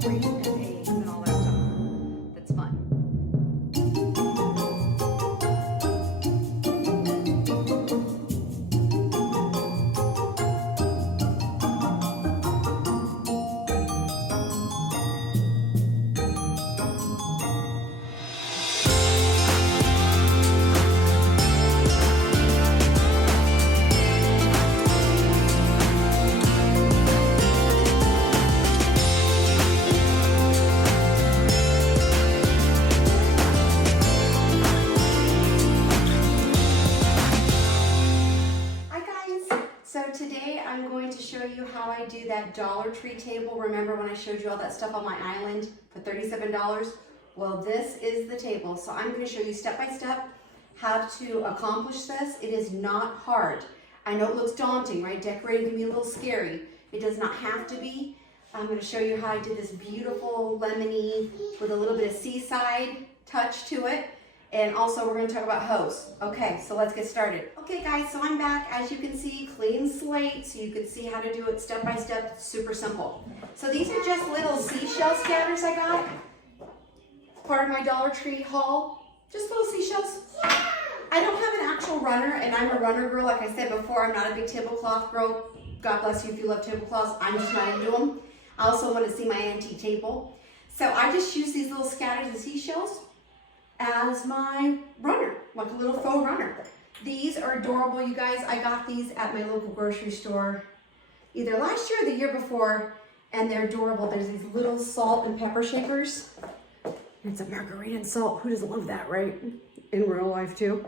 screen and A's and all that stuff. That's fun. So today I'm going to show you how I do that Dollar Tree table. Remember when I showed you all that stuff on my island for $37? Well, this is the table. So I'm going to show you step by step how to accomplish this. It is not hard. I know it looks daunting, right? Decorating can be a little scary. It does not have to be. I'm going to show you how I did this beautiful lemony with a little bit of seaside touch to it. And also we're going to talk about hose. Okay, so let's get started. Okay guys, so I'm back. As you can see, clean slate, so you can see how to do it step by step, super simple. So these are just little seashell scatters I got. Part of my Dollar Tree haul. Just little seashells. I don't have an actual runner, and I'm a runner girl. Like I said before, I'm not a big tablecloth girl. God bless you if you love tablecloths. I'm just not into them. I also want to see my antique table. So I just use these little scatters and seashells as my runner, like a little faux runner. These are adorable, you guys. I got these at my local grocery store either last year or the year before, and they're adorable. There's these little salt and pepper shakers. It's a margarita and salt. Who doesn't love that, right? In real life too.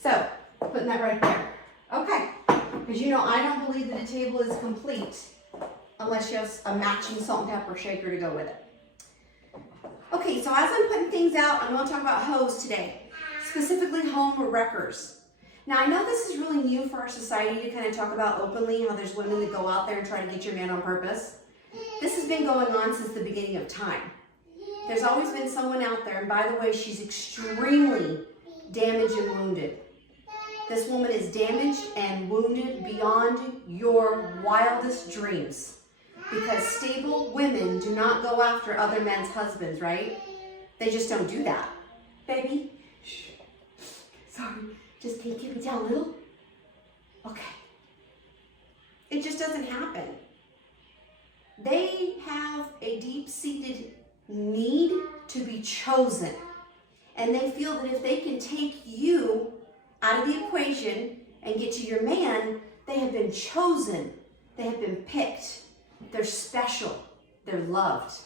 So, putting that right there. Okay, because you know I don't believe that a table is complete unless you have a matching salt and pepper shaker to go with it. Okay, so as I'm putting things out, I'm going to talk about hose today, specifically home wreckers. Now, I know this is really new for our society to kind of talk about openly how there's women that go out there and try to get your man on purpose. This has been going on since the beginning of time. There's always been someone out there, and by the way, she's extremely damaged and wounded. This woman is damaged and wounded beyond your wildest dreams. Because stable women do not go after other men's husbands, right? They just don't do that. Baby, shh. Sorry, just can you keep it down a little? Okay. It just doesn't happen. They have a deep-seated need to be chosen. And they feel that if they can take you out of the equation and get to your man, they have been chosen. They have been picked. They're special. They're loved.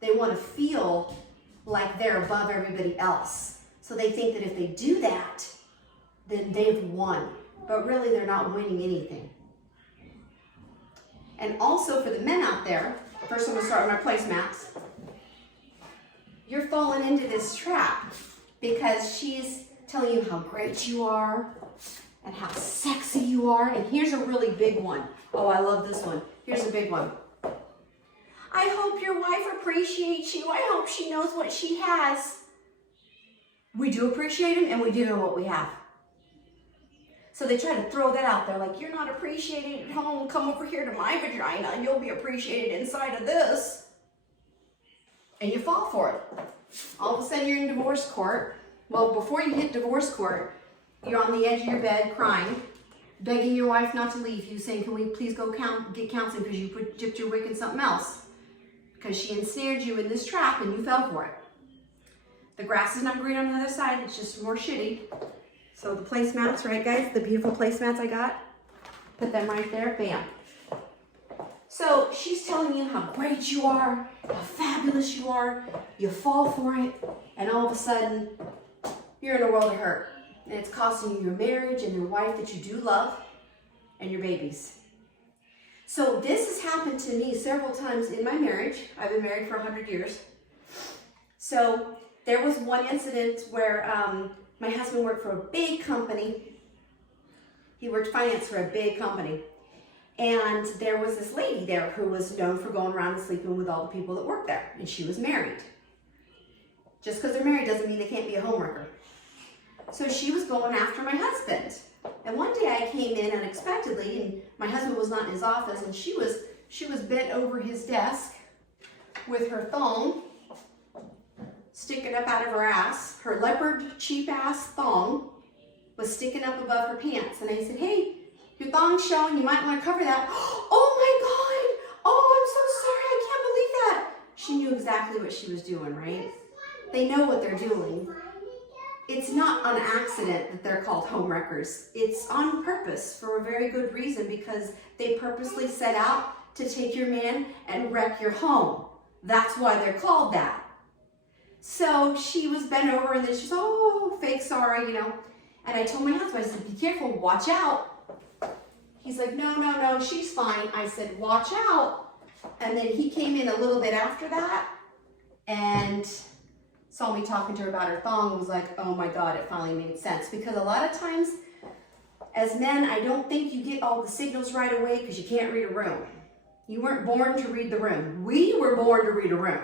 They want to feel like they're above everybody else. So they think that if they do that, then they've won. But really, they're not winning anything. And also for the men out there, first I'm going to start with my placemats. You're falling into this trap because she's telling you how great you are and how sexy you are. And here's a really big one. Oh, I love this one. Here's a big one. I hope your wife appreciates you. I hope she knows what she has. We do appreciate him, and we do know what we have. So they try to throw that out there, like, you're not appreciated at home. Come over here to my vagina, and you'll be appreciated inside of this. And you fall for it. All of a sudden, you're in divorce court. Well, before you hit divorce court, you're on the edge of your bed crying, begging your wife not to leave you, saying, can we please go get counseling because you dipped your wick in something else? Because she ensnared you in this trap and you fell for it. The grass is not green on the other side, it's just more shitty. So the placemats, right guys, the beautiful placemats I got, put them right there, bam. So she's telling you how great you are, how fabulous you are, you fall for it, and all of a sudden, you're in a world of hurt. And it's costing you your marriage and your wife that you do love and your babies. So this has happened to me several times in my marriage. I've been married for 100 years. So there was one incident where my husband worked for a big company. He worked finance for a big company. And there was this lady there who was known for going around and sleeping with all the people that worked there. And she was married. Just because they're married doesn't mean they can't be a homewrecker. So she was going after my husband. And one day I came in unexpectedly, and my husband was not in his office, and she was bent over his desk with her thong sticking up out of her ass. Her leopard cheap ass thong was sticking up above her pants. And I said, hey, your thong's showing, you might want to cover that. Oh my God, oh, I'm so sorry, I can't believe that. She knew exactly what she was doing, right? They know what they're doing. It's not an accident that they're called home wreckers. It's on purpose for a very good reason, because they purposely set out to take your man and wreck your home. That's why they're called that. So she was bent over and then she's, oh, fake sorry, you know. And I told my husband, I said, be careful, watch out. He's like, no, she's fine. I said, watch out. And then he came in a little bit after that and saw me talking to her about her thong and was like, oh my God, it finally made sense. Because a lot of times, as men, I don't think you get all the signals right away because you can't read a room. You weren't born to read the room. We were born to read a room.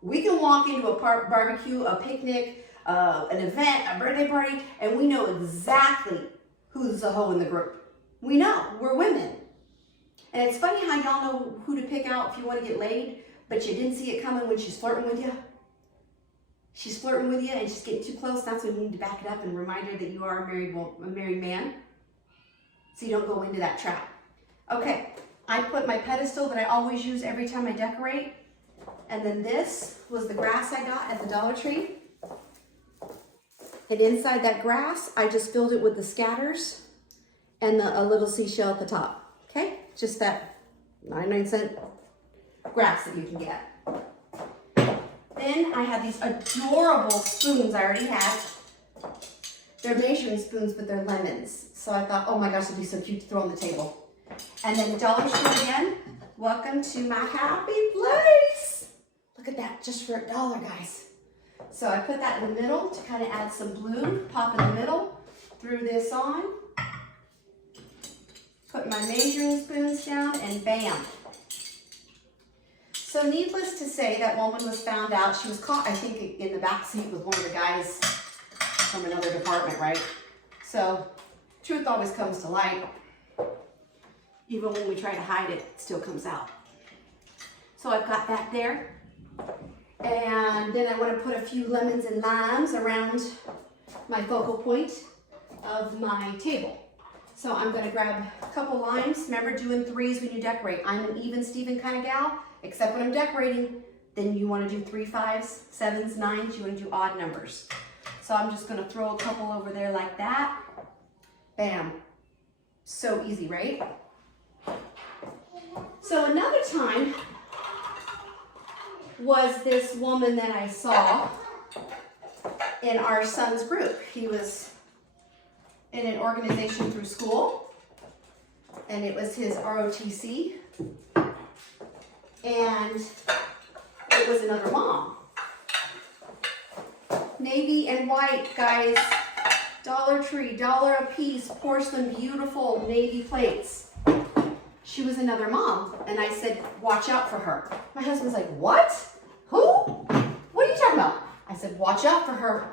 We can walk into a barbecue, a picnic, an event, a birthday party, and we know exactly who's the hoe in the group. We know, we're women. And it's funny how y'all know who to pick out if you want to get laid, but you didn't see it coming when she's flirting with you. She's flirting with you and she's getting too close. That's when you need to back it up and remind her that you are a married man, so you don't go into that trap. Okay, I put my pedestal that I always use every time I decorate. And then this was the grass I got at the Dollar Tree. And inside that grass, I just filled it with the scatters and a little seashell at the top. Okay, just that 99-cent grass that you can get. Then I have these adorable spoons I already had. They're measuring spoons, but they're lemons. So I thought, oh my gosh, it'd be so cute to throw on the table. And then Dollar Tree again. Welcome to my happy place. Look at that, just for $1, guys. So I put that in the middle to kind of add some blue. Pop in the middle, threw this on. Put my measuring spoons down and bam. So needless to say, that woman was found out. She was caught, I think, in the back seat with one of the guys from another department, right? So truth always comes to light. Even when we try to hide it, it still comes out. So I've got that there. And then I want to put a few lemons and limes around my focal point of my table. So I'm going to grab a couple limes. Remember, doing threes when you decorate. I'm an even Steven kind of gal, except when I'm decorating, then you want to do 3 5s, 7s, 9s. You want to do odd numbers. So I'm just going to throw a couple over there like that. Bam. So easy, right? So another time was this woman that I saw in our son's group. He was in an organization through school, and it was his ROTC, and it was another mom. Navy and white, guys, Dollar Tree, $1 a piece, porcelain, beautiful navy plates. She was another mom, and I said, watch out for her. My husband's like, what? Who? What are you talking about? I said, watch out for her.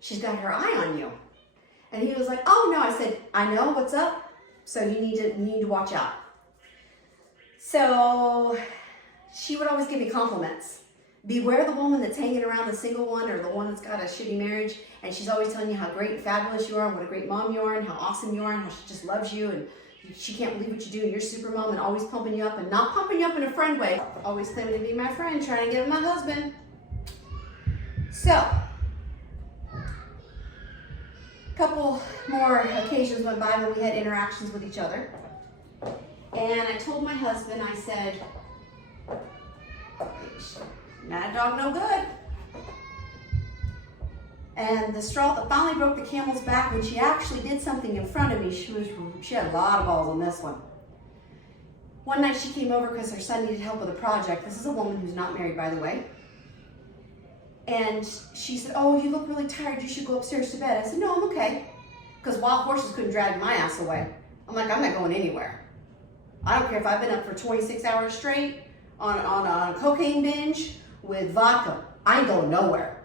She's got her eye on you. And he was like, oh no. I said, I know, what's up? So you need to watch out. So she would always give me compliments. Beware the woman that's hanging around the single one or the one that's got a shitty marriage, and she's always telling you how great and fabulous you are, and what a great mom you are, and how awesome you are, and how she just loves you, and she can't believe what you do, and you're super mom, and always pumping you up, and not pumping you up in a friend way, always claiming to be my friend, trying to get my husband. So, a couple more occasions went by when we had interactions with each other, and I told my husband, I said, mad dog no good. And the straw that finally broke the camel's back, when she actually did something in front of me, she had a lot of balls on this one. One night she came over because her son needed help with a project. This is a woman who's not married, by the way. And she said, oh, you look really tired. You should go upstairs to bed. I said, no, I'm okay. Because wild horses couldn't drag my ass away. I'm like, I'm not going anywhere. I don't care if I've been up for 26 hours straight on a cocaine binge with vodka. I ain't going nowhere.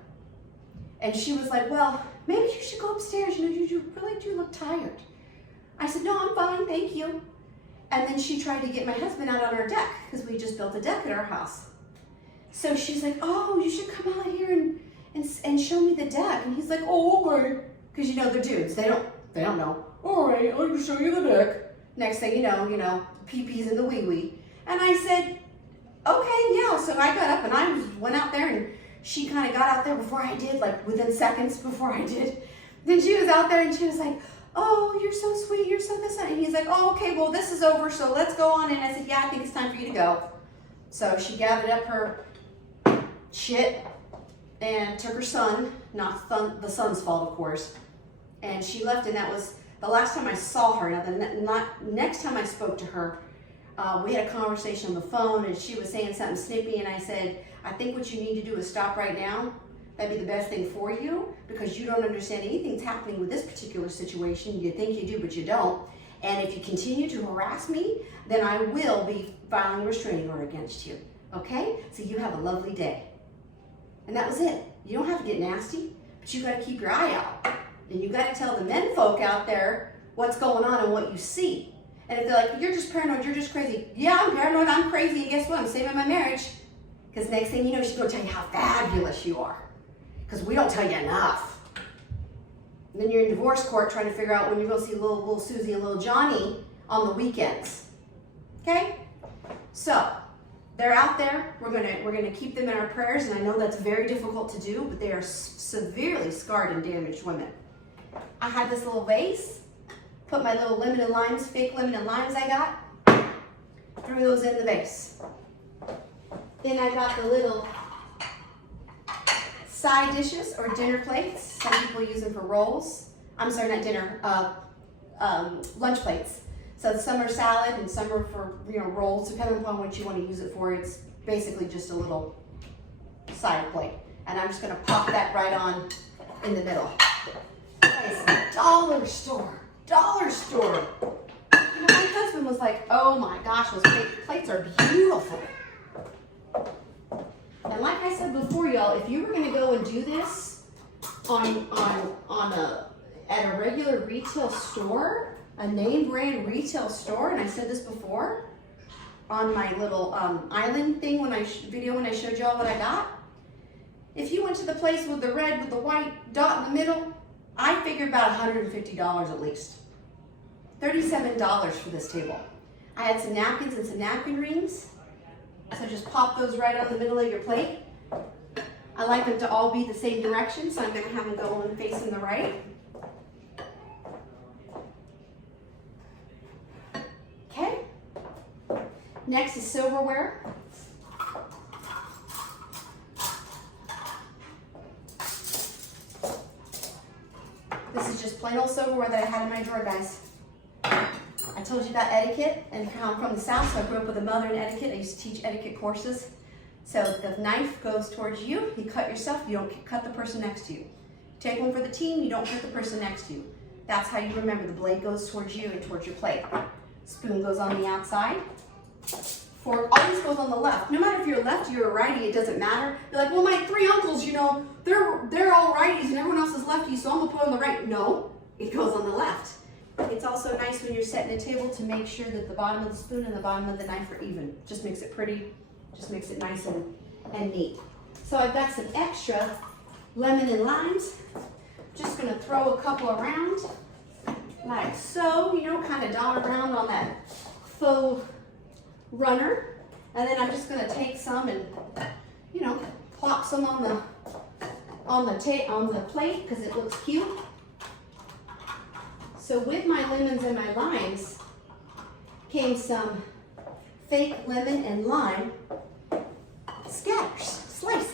And she was like, well, maybe you should go upstairs. You know, you really do look tired. I said, no, I'm fine, thank you. And then she tried to get my husband out on our deck because we just built a deck at our house. So she's like, oh, you should come out here and show me the deck. And he's like, oh, okay. Because you know, they're dudes. They don't know. All right, I'll just show you the deck. Next thing you know, pee-pees and the wee-wee. And I said, okay, yeah. So I got up and I went out there, and she kind of got out there before I did, like within seconds before I did. Then she was out there and she was like, oh, you're so sweet, you're so this. And he's like, oh, okay, well, this is over, so let's go on in. I said, yeah, I think it's time for you to go. So she gathered up her shit and took her son, not the son's fault, of course, and she left, and that was the last time I saw her. Now, the next time I spoke to her, we had a conversation on the phone, and she was saying something snippy, and I said, I think what you need to do is stop right now. That'd be the best thing for you, because you don't understand anything's happening with this particular situation. You think you do, but you don't. And if you continue to harass me, then I will be filing a restraining order against you. Okay? So you have a lovely day. And that was it. You don't have to get nasty, but you got to keep your eye out. And you got to tell the men folk out there what's going on and what you see. And if they're like, you're just paranoid, you're just crazy. Yeah, I'm paranoid, I'm crazy, and guess what? I'm saving my marriage. Because next thing you know, she's going to tell you how fabulous you are. Because we don't tell you enough. And then you're in divorce court trying to figure out when you're going to see little Susie and little Johnny on the weekends. Okay? So, they're out there. We're gonna keep them in our prayers, and I know that's very difficult to do, but they are severely scarred and damaged women. I had this little vase, put my little lemon and limes, fake lemon and limes I got, threw those in the vase. Then I got the little side dishes or dinner plates. Some people use them for rolls. I'm sorry, not dinner, lunch plates. So some are salad and some are for rolls, depending upon what you want to use it for. It's basically just a little side plate. And I'm just going to pop that right on in the middle. It's a dollar store. Dollar store. My husband was like, oh my gosh, those plates are beautiful. And like I said before, y'all, if you were going to go and do this at a regular retail store, a name brand retail store, and I said this before on my little island thing when I showed y'all what I got. If you went to the place with the red with the white dot in the middle, I figured about $150 at least. $37 for this table. I had some napkins and some napkin rings. So just pop those right on the middle of your plate. I like them to all be the same direction, so I'm going to have them go on facing the right. Okay. Next is silverware. This is just plain old silverware that I had in my drawer, guys. I told you about etiquette and how I'm from the South, so I grew up with a mother in etiquette. I used to teach etiquette courses. So the knife goes towards you, you cut yourself, you don't cut the person next to you. Take one for the team, you don't hurt the person next to you. That's how you remember. The blade goes towards you and towards your plate. Spoon goes on the outside. Fork always goes on the left. No matter if you're a lefty or a righty, it doesn't matter. You're like, well, my three uncles, they're all righties and everyone else is lefties, so I'm gonna put on the right. No, it goes on the left. It's also nice when you're setting a table to make sure that the bottom of the spoon and the bottom of the knife are even. Just makes it pretty, just makes it nice and neat. So I've got some extra lemon and limes. Just gonna throw a couple around, like so, kind of dot around on that faux runner. And then I'm just gonna take some and, plop some on the plate because it looks cute. So with my lemons and my limes came some fake lemon and lime scatters, slices.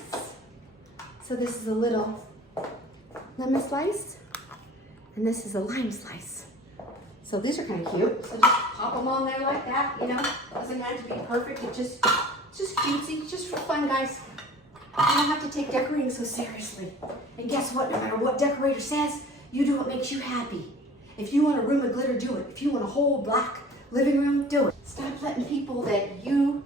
So this is a little lemon slice, and this is a lime slice. So these are kind of cute. So just pop them on there like that, Doesn't have to be perfect. It's just cutesy, just for fun, guys. You don't have to take decorating so seriously. And guess what? No matter what decorator says, you do what makes you happy. If you want a room of glitter, do it. If you want a whole black living room, do it. Stop letting people that you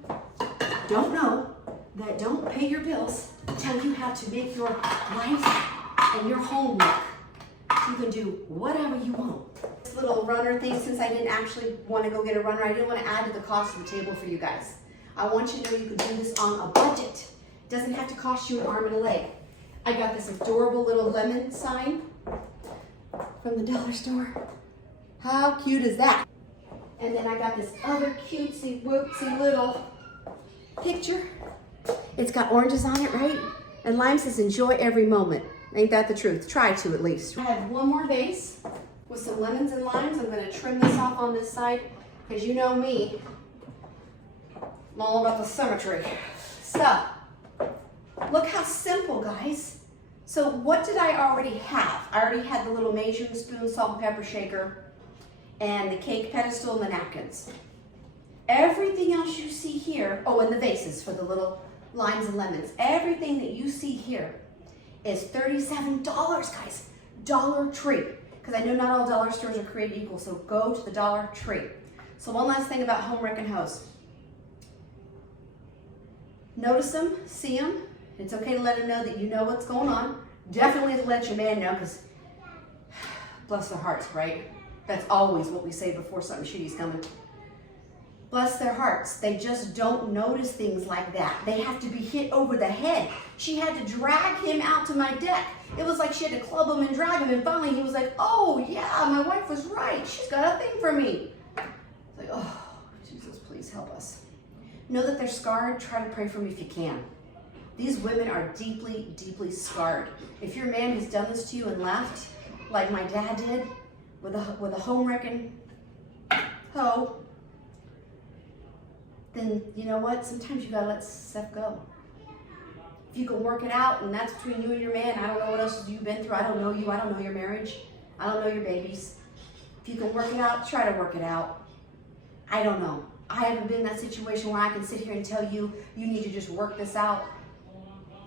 don't know, that don't pay your bills, tell you how to make your life and your home look. You can do whatever you want. This little runner thing, since I didn't actually want to go get a runner, I didn't want to add to the cost of the table for you guys. I want you to know you can do this on a budget. Doesn't have to cost you an arm and a leg. I got this adorable little lemon sign from the dollar store. How cute is that? And then I got this other cutesy wootsy little picture. It's got oranges on it, right? And Lime says, enjoy every moment. Ain't that the truth? Try to at least. I have one more vase with some lemons and limes. I'm gonna trim this off on this side because you know me, I'm all about the symmetry. So, look how simple, guys. So what did I already have? I already had the little measuring spoon, salt and pepper shaker, and the cake pedestal and the napkins. Everything else you see here, oh, and the vases for the little limes and lemons. Everything that you see here is $37, guys. Dollar Tree. Because I know not all dollar stores are created equal, so go to the Dollar Tree. So one last thing about home wrecking hose. Notice them, see them. It's okay to let them know that you know what's going on. Definitely let your man know, because bless their hearts, right? That's always what we say before something shitty's coming. Bless their hearts. They just don't notice things like that. They have to be hit over the head. She had to drag him out to my deck. It was like she had to club him and drag him, and finally he was like, oh yeah, my wife was right. She's got a thing for me. It's like, oh, Jesus, please help us. Know that they're scarred. Try to pray for me if you can. These women are deeply, deeply scarred. If your man has done this to you and left, like my dad did, with a home wrecking hoe, then you know what? Sometimes you gotta let stuff go. If you can work it out, and that's between you and your man, I don't know what else you've been through. I don't know you. I don't know your marriage. I don't know your babies. If you can work it out, try to work it out. I don't know. I haven't been in that situation where I can sit here and tell you, you need to just work this out.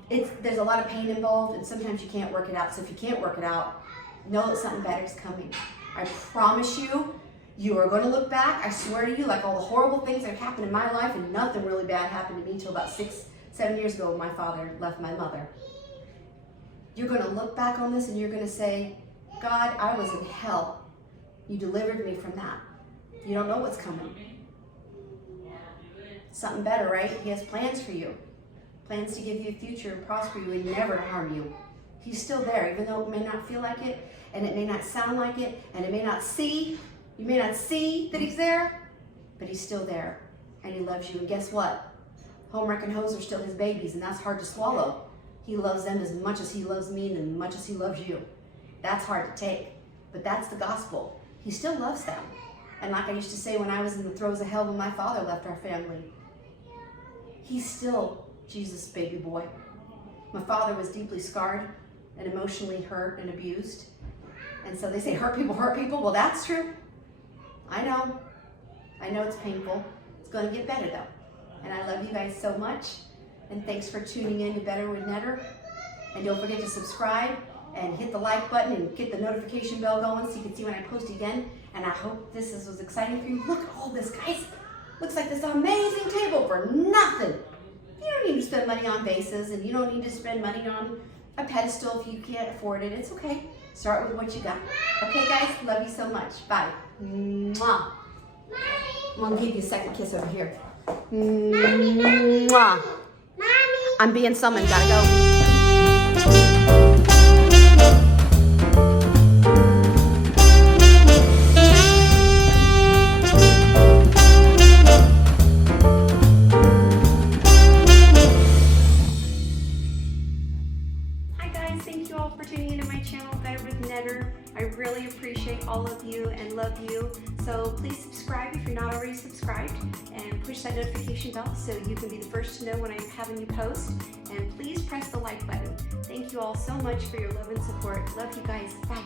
There's a lot of pain involved, and sometimes you can't work it out. So if you can't work it out, know that something better is coming. I promise you, you are going to look back, I swear to you, like all the horrible things that have happened in my life, and nothing really bad happened to me until about 6-7 years ago when my father left my mother. You're going to look back on this and you're going to say, God, I was in hell. You delivered me from that. You don't know what's coming. Something better, right? He has plans for you. Plans to give you a future and prosper you and never harm you. He's still there, even though it may not feel like it, and it may not sound like it, and it may not see. You may not see that he's there, but he's still there, and he loves you. And guess what? Home wrecking hoes are still his babies, and that's hard to swallow. He loves them as much as he loves me and as much as he loves you. That's hard to take, but that's the gospel. He still loves them. And like I used to say when I was in the throes of hell when my father left our family, he's still Jesus' baby boy. My father was deeply scarred and emotionally hurt and abused. And so they say, hurt people, hurt people. Well, that's true. I know. I know it's painful. It's going to get better, though. And I love you guys so much. And thanks for tuning in to Better with Netter. And don't forget to subscribe and hit the like button and get the notification bell going so you can see when I post again. And I hope this was exciting for you. Look at all this, guys. Looks like this amazing table for nothing. You don't need to spend money on vases, and you don't need to spend money on a pedestal if you can't afford it. It's okay. Start with what you got. Okay, guys? Love you so much. Bye. Mwah. I'm going to give you a second kiss over here. Mwah. I'm being summoned. Gotta go. Thank you all for tuning into my channel, Better with Netter. I really appreciate all of you and love you. So please subscribe if you're not already subscribed, and push that notification bell so you can be the first to know when I have a new post. And please press the like button. Thank you all so much for your love and support. Love you guys. Bye.